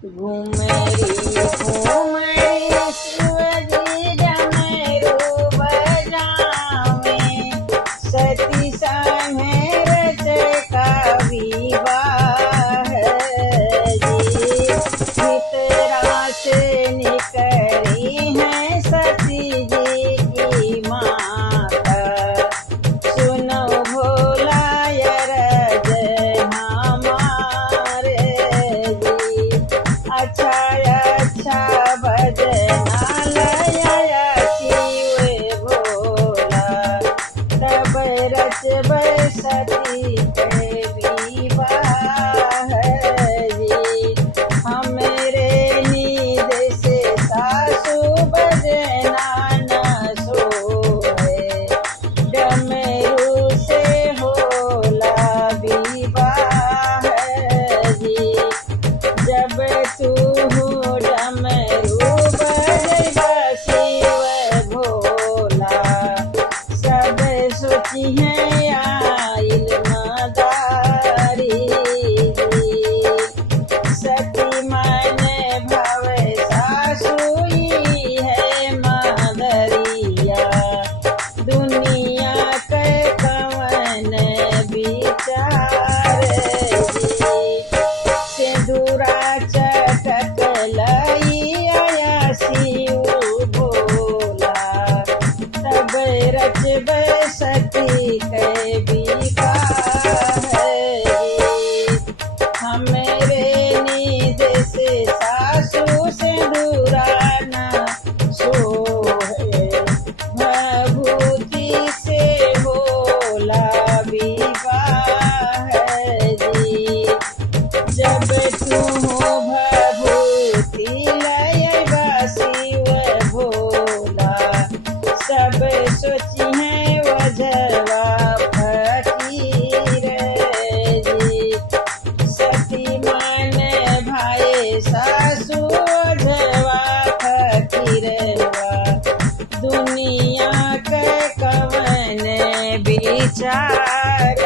घुमरी घुमरी शिवजी डमरू बजावे, सती संगे रच का विवाह जी। भीतरा से निकली है सती जी की माता, सुनो भोला अरज हमारे जी। अच्छा अच्छा भजना लया शिव भोला, तब रचब सती के विवाह जी। हमरे नींद से सासु बजना न सोए, डमरू से होला विवाह जी। जब तू डमरू बजबा शिव भोला, सब सोची है आइल मदारी जी। सती मन भव सासुई है मादरिया, दुनिया के कवन विचार जी। सिंदूरा चटक लई आया शिव भोला, तब रचब सती के विवाह जी। हमरे नींद से सासु सिंदूरा न सोहे, भभूति से होला विवाह जी। जब तुम भभूति लयबा शिव भोला, सब सोची है वजवा फकीर जी। सती मन भाई सासु वजवा फकीरवा, दुनिया के कवन विचार